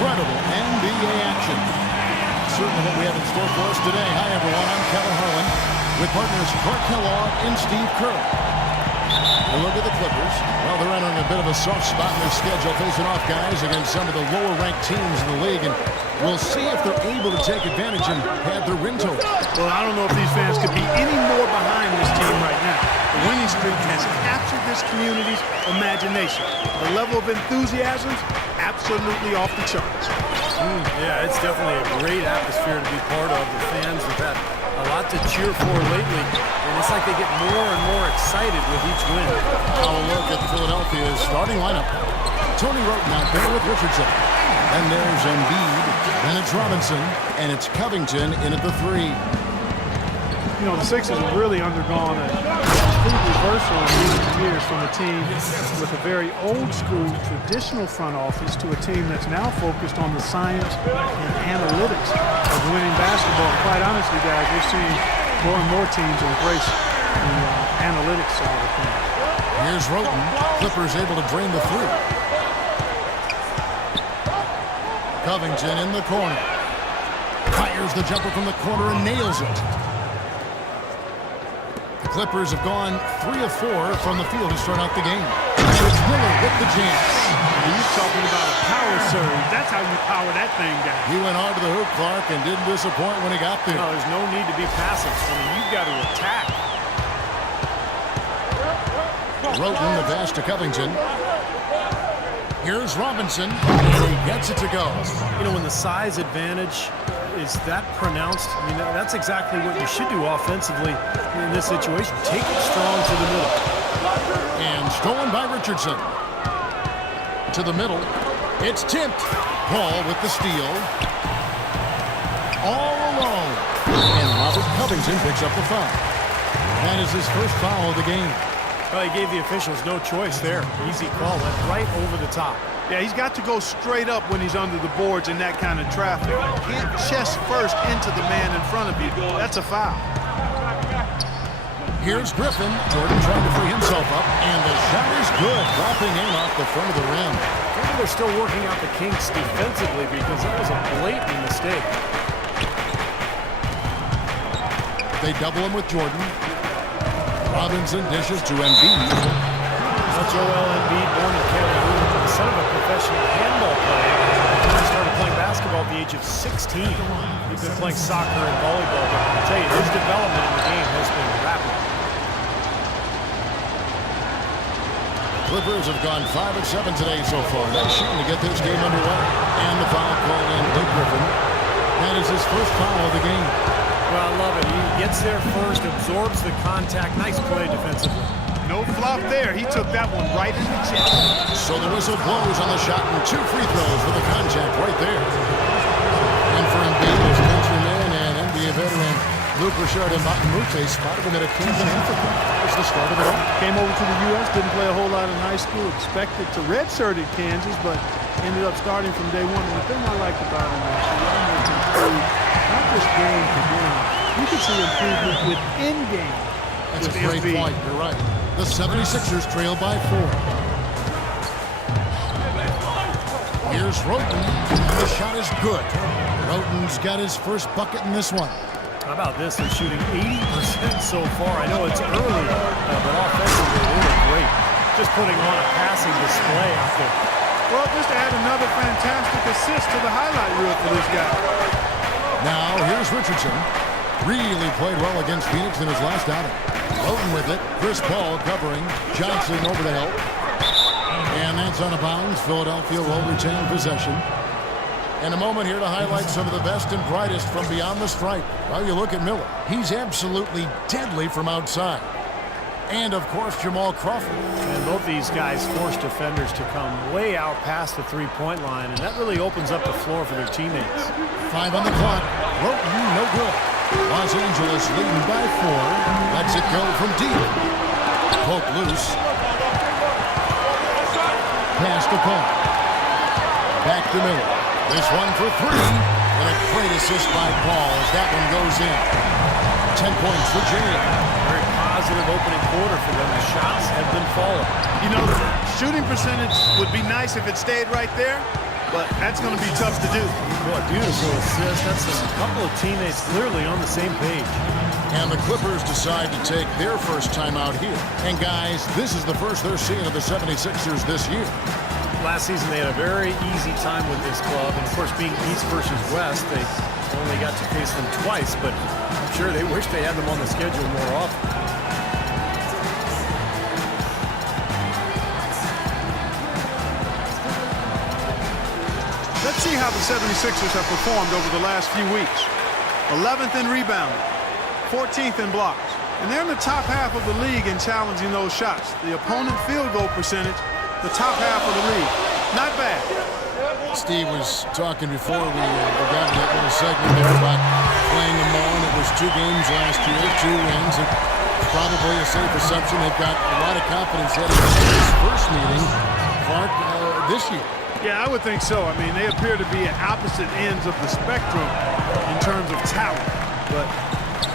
incredible NBA action. Certainly what we have in store for us today. Hi, everyone. I'm Kevin Harlan with partners Clark Kellogg and Steve Kerr. A look at the Clippers. Well, they're entering a bit of a soft spot in their schedule, facing off guys against some of the lower-ranked teams in the league, and we'll see if they're able to take advantage and pad their win total. Well, I don't know if these fans could be any more behind this team right now. The winning streak has captured this community's imagination. The level of enthusiasm, absolutely off the charts. Yeah, it's definitely a great atmosphere to be part of. The fans have had a lot to cheer for lately, and it's like they get more and more excited with each win. Now a look at Philadelphia's starting lineup. Tony Wroten out there with Richardson. And there's Embiid, then it's Robinson, and it's Covington in at the 3. You know, the Sixers have really undergone a complete reversal in recent years from a team with a very old-school, traditional front office to a team that's now focused on the science and analytics of winning basketball. Quite honestly, guys, we're seeing more and more teams embrace the analytics side of things. Here's Wroten. Clippers able to drain the 3. Covington in the corner. Fires the jumper from the corner and nails it. The Clippers have gone 3 of 4 from the field to start out the game. And it's Miller with the jam. You're talking about a power surge. That's how you power that thing down. He went hard to the hoop, Clark, and didn't disappoint when he got there. No, there's no need to be passive. I mean, you've got to attack. Wroten the pass to Covington. Here's Robinson, and he gets it to go. You know, when the size advantage is that pronounced, I mean, that's exactly what you should do offensively in this situation. Take it strong to the middle. And stolen by Richardson. To the middle. It's tipped. Paul with the steal. All alone. And Robert Covington picks up the foul. That is his first foul of the game. Well, he gave the officials no choice there. Easy call, went right over the top. Yeah, he's got to go straight up when he's under the boards in that kind of traffic. You can't chest first into the man in front of you. That's a foul. Here's Griffin. Jordan trying to free himself up, and the shot is good, dropping in off the front of the rim. Maybe they're still working out the kinks defensively because that was a blatant mistake. They double him with Jordan. Robinson dishes to Embiid. That's Joel Embiid, born in Cameroon, the son of a professional handball player. He started playing basketball at the age of 16. He's been playing soccer and volleyball, but I'll tell you, his development in the game has been rapid. Clippers have gone 5 of 7 today so far. Nice shooting to get this game underway. And the foul called on Blake Griffin. That is his first foul of the game. Well, I love it. He gets there first, absorbs the contact. Nice play defensively. No flop there. He took that one right in the chest. So the whistle blows on the shot, and 2 free throws for the contact right there. And for Embiid, his countryman and NBA veteran Luc Richard Mbakute spotted him at a camp in Africa. It's the start of it all. Came over to the U.S., didn't play a whole lot in high school. Expected to redshirt at Kansas, but ended up starting from day one. And the thing I liked about him is he almost improved, not just game for game. You can see improvement within game. That's a great point. You're right. The 76ers trail by 4. Here's Wroten. The shot is good. Wroten's got his first bucket in this one. How about this? They're shooting 80% so far. I know it's early, but offensively, they look great. Just putting on a passing display out there. Well, just add another fantastic assist to the highlight reel for this guy. Now, here's Richardson. Really played well against Phoenix in his last outing. Wroten with it. Chris Paul covering. Johnson over to help. And that's out of bounds. Philadelphia will retain possession. In a moment here to highlight some of the best and brightest from beyond the stripe. Well, you look at Miller. He's absolutely deadly from outside. And, of course, Jamal Crawford. And both these guys force defenders to come way out past the three-point line, and that really opens up the floor for their teammates. 5 on the clock. Wroten, no good. Los Angeles leading by 4. Lets it go from deep. Poke loose. Pass to Paul. Back to Miller. This one for 3. And a great assist by Paul as that one goes in. 10 points for James. Very positive opening quarter for them. The shots have been falling. You know, shooting percentage would be nice if it stayed right there. but that's going to be tough to do. Boy, beautiful assist. That's a couple of teammates clearly on the same page. And the Clippers decide to take their first time out here. And guys, this is the first they're seeing of the 76ers this year. Last season they had a very easy time with this club, and of course being East versus West, they only got to face them twice, but I'm sure they wish they had them on the schedule more often. Let's see how the 76ers have performed over the last few weeks. 11th in rebounding, 14th in blocks, and they're in the top half of the league in challenging those shots. The opponent field goal percentage, the top half of the league. Not bad. Steve was talking before we got to that little segment there about playing them more, and it was 2 games last year, 2 wins. It's probably a safe assumption they've got a lot of confidence heading into this first meeting, Clark, this year. Yeah, I would think so. I mean, they appear to be at opposite ends of the spectrum in terms of talent. But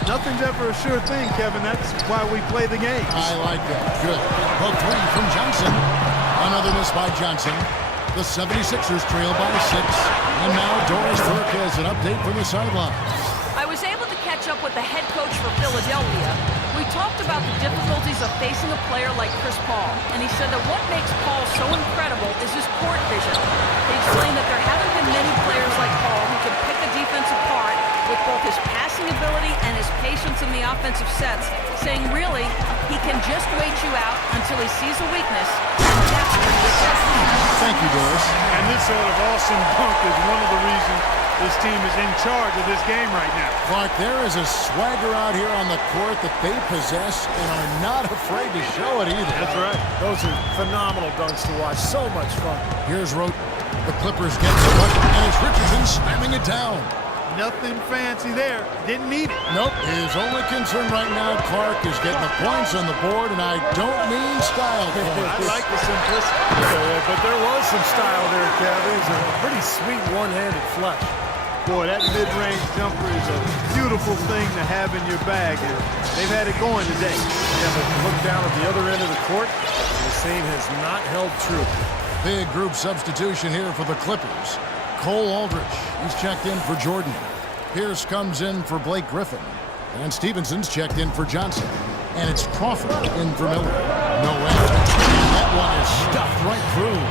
nothing's ever a sure thing, Kevin. That's why we play the game. I like that. Good. Well, 3 from Johnson. Another miss by Johnson. The 76ers trail by 6. And now Doris Burke has an update from the sideline. I was able to catch up with the head coach for Philadelphia. We talked about the difficulties of facing a player like Chris Paul, and he said that what makes Paul so incredible is his court vision. He explained that there haven't been many players like Paul who can pick a defense apart with both his passing ability and his patience in the offensive sets, saying really, he can just wait you out until he sees a weakness, and that's when he attacks. Thank you, Doris. And this sort of awesome dunk is one of the reasons this team is in charge of this game right now. Clark, there is a swagger out here on the court that they possess and are not afraid to show it either. That's right. Those are phenomenal dunks to watch. So much fun. Here's Rote. The Clippers get the bucket, and it's Richardson slamming it down. Nothing fancy there. Didn't need it. Nope. His only concern right now, Clark, is getting the points on the board, and I don't mean style points. I like the simplicity. But there was some style there, Kev. It was a pretty sweet one-handed flush. Boy, that mid-range jumper is a beautiful thing to have in your bag, and they've had it going today. Yeah, but look down at the other end of the court, the same has not held true. Big group substitution here for the Clippers. Cole Aldrich, he's checked in for Jordan. Pierce comes in for Blake Griffin. And Stevenson's checked in for Johnson. And it's Crawford in for Miller. No way. And that one is stuffed right through.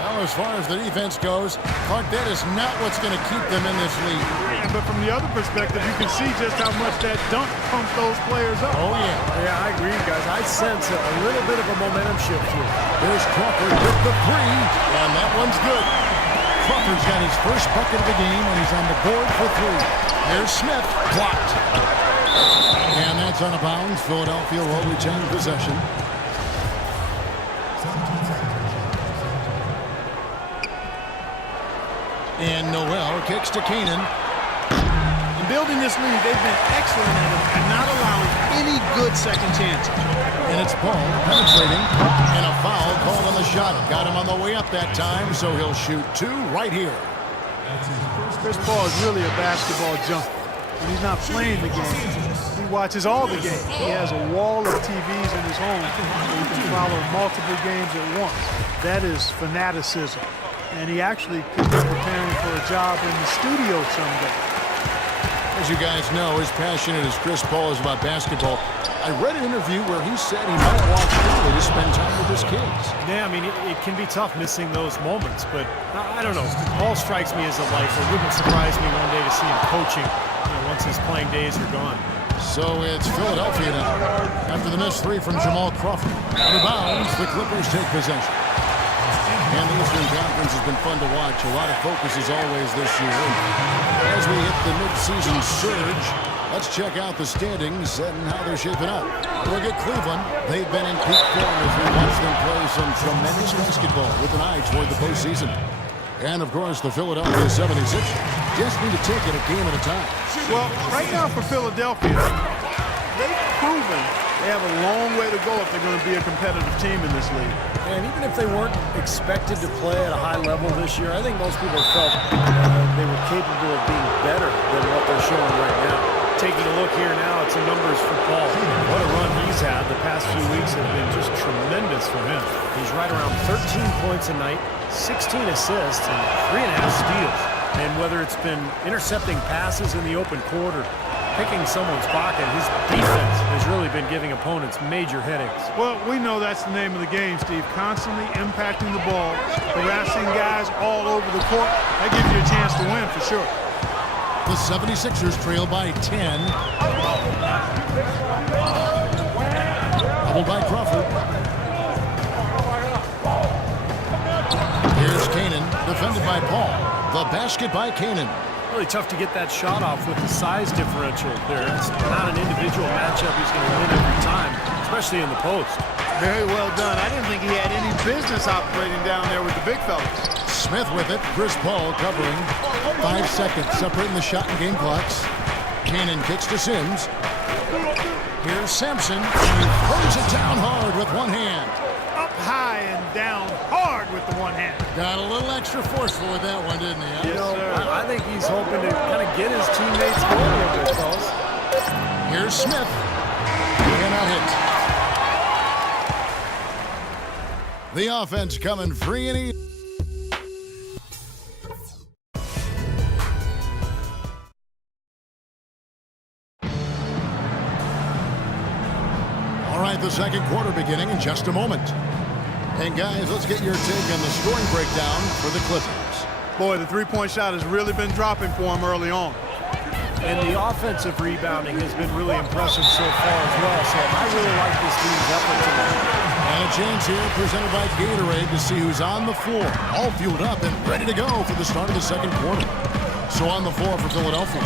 Now, as far as the defense goes, Clark, that is not what's going to keep them in this league. Yeah, but from the other perspective, you can see just how much that dunk pumped those players up. Oh, yeah. Yeah, I agree, guys. I sense a little bit of a momentum shift here. Here's Crawford with the 3. And that one's good. Crawford's got his first bucket of the game, and he's on the board for 3. Here's Smith, blocked. And that's out of bounds. Philadelphia will retain possession. And Noel kicks to Keenan. In building this lead, they've been excellent at it and not allowing any good second chances. And it's Paul penetrating. And a foul called on the shot. Got him on the way up that time, so he'll shoot 2 right here. Chris Paul is really a basketball junkie. When he's not playing the game, he watches all the games. He has a wall of TVs in his home where he can follow multiple games at once. That is fanaticism. And he actually could be preparing for a job in the studio someday. As you guys know, as passionate as Chris Paul is about basketball, I read an interview where he said he might walk early to spend time with his kids. Yeah, I mean, it can be tough missing those moments, but I don't know. Paul strikes me as a lifer. It wouldn't surprise me one day to see him coaching once his playing days are gone. So it's Philadelphia now. After the missed 3 from Jamal Crawford. Out of bounds, the Clippers take possession. And the Eastern Conference has been fun to watch. A lot of focus as always this year. As we hit the mid-season surge, let's check out the standings and how they're shaping up. Look at Cleveland. They've been in peak form as we watch them play some tremendous basketball with an eye toward the postseason. And, of course, the Philadelphia 76ers just need to take it a game at a time. Well, right now for Philadelphia, they've proven they have a long way to go if they're going to be a competitive team in this league. And even if they weren't expected to play at a high level this year, I think most people felt they were capable of being better than what they're showing right now. taking a look here now at some numbers for Paul. What a run he's had. The past few weeks have been just tremendous for him. He's right around 13 points a night, 16 assists, and 3.5 steals. And whether it's been intercepting passes in the open court or picking someone's pocket, his defense has really been giving opponents major headaches. Well, we know that's the name of the game, Steve. Constantly impacting the ball, harassing guys all over the court. That gives you a chance to win for sure. The 76ers trail by 10. Doubled by Crawford. Here's Canaan, defended by Paul. The basket by Canaan. Really tough to get that shot off with the size differential there. It's not an individual matchup he's going to win every time, especially in the post. Very well done. I didn't think he had any business operating down there with the big fellas. Smith with it. Chris Paul covering. 5 seconds separating the shot and game clocks. Canaan kicks to Sims. Here's Sampson. He throws it down hard with one hand. Up high and down hard with the one hand. Got a little extra forceful with that one, didn't he? You know, I think he's hoping to kind of get his teammates going a little bit, fellas. Here's Smith. Cannot hit. The offense coming free and easy. All right, the second quarter beginning in just a moment. And guys, let's get your take on the scoring breakdown for the Clippers. Boy, the three-point shot has really been dropping for him early on. And the offensive rebounding has been really impressive so far as well. So I really like this team's effort tonight. And a chance here presented by Gatorade to see who's on the floor. All fueled up and ready to go for the start of the second quarter. So on the floor for Philadelphia,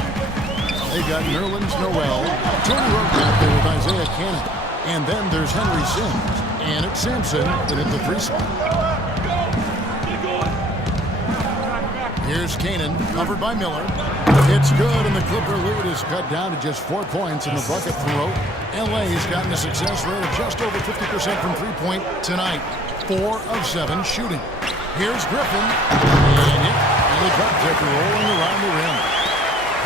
they've got Nerlens Noel, Tony Roden out there with Isaiah Canaan. And then there's Henry Sims. And it's Sampson that hit the three spot. Here's Canaan, covered by Miller. It's good, and the Clipper lead is cut down to just 4 points in the bucket from Roten. LA's gotten a success rate of just over 50% from three-point tonight. 4 of 7 shooting. Here's Griffin, and it really dropped after rolling around the rim.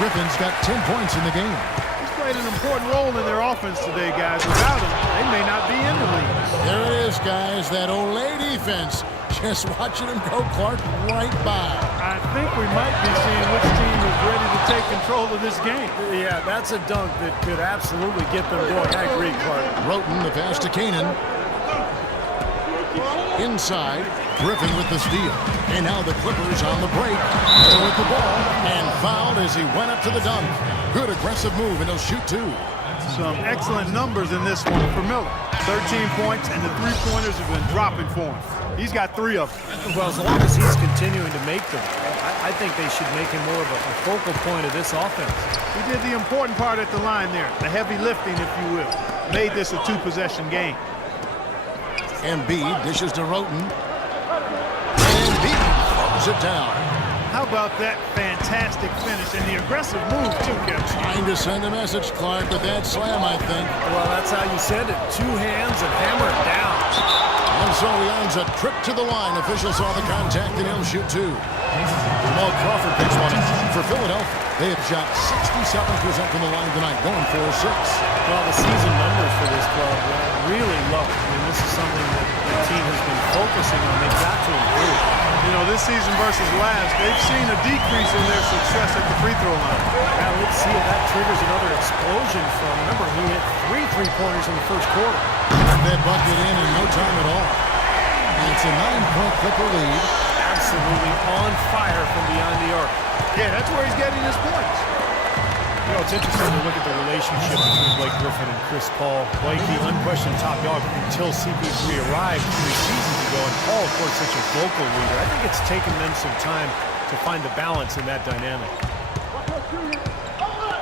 Griffin's got 10 points in the game. He's played an important role in their offense today, guys. Without him, they may not be in the league. There it is, guys, that Olay defense. Just watching him go, Clark, right by. I think we might be seeing which team is ready to take control of this game. Yeah, that's a dunk that could absolutely get them going. I agree, Clark. Roten, the pass to Canaan. Inside, Griffin with the steal. And now the Clippers on the break. Miller with the ball and fouled as he went up to the dunk. Good aggressive move, and he'll shoot 2. Some excellent numbers in this one for Miller. 13 points, and the three-pointers have been dropping for him. He's got 3 of them. Well, as long as he's continuing to make them, I think they should make him more of a focal point of this offense. He did the important part at the line there, the heavy lifting, if you will. Made this a 2-possession game. Embiid dishes to Roten. Embiid throws it down. How about that fantastic finish and the aggressive move, too, Kevin? Trying to send a message, Clark, but that slam, I think. Well, that's how you send it. 2 hands and hammer it down. And so he earns a trip to the line. Officials saw the contact, and he'll shoot 2. Jamal Crawford picks one up. For Philadelphia, they have shot 67% from the line tonight, going 4-6. Well, the season numbers for this club are really low. I mean, this is something that the team has been focusing on. They've got to improve. You know, this season versus last, they've seen a decrease in their success at the free throw line. Now, let's see if that triggers another explosion from, remember, he hit 3 three-pointers in the first quarter. That bucket in no time at all. And it's a 9-point Clipper lead. Absolutely on fire from beyond the arc. Yeah, that's where he's getting his points. You know, it's interesting to look at the relationship between Blake Griffin and Chris Paul. Blake, the unquestioned top dog until CP3 arrived 3 seasons ago, and Paul, of course, such a vocal leader. I think it's taken them some time to find the balance in that dynamic.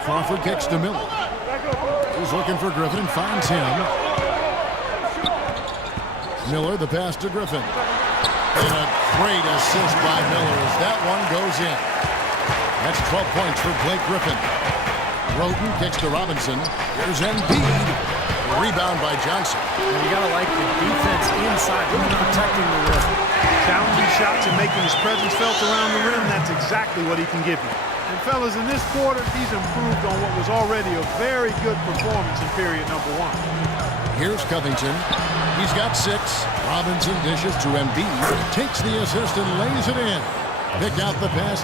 Crawford kicks to Miller. He's looking for Griffin and finds him. Miller, the pass to Griffin. And a great assist by Miller as that one goes in. That's 12 points for Blake Griffin. Roten kicks to Robinson. Here's Embiid. Rebound by Johnson. And you got to like the defense inside, really protecting the rim. Challenging shots and making his presence felt around the rim, that's exactly what he can give you. And fellas, in this quarter, he's improved on what was already a very good performance in period number 1. Here's Covington. He's got 6. Robinson dishes to Embiid. Takes the assist and lays it in. Picked out the pass.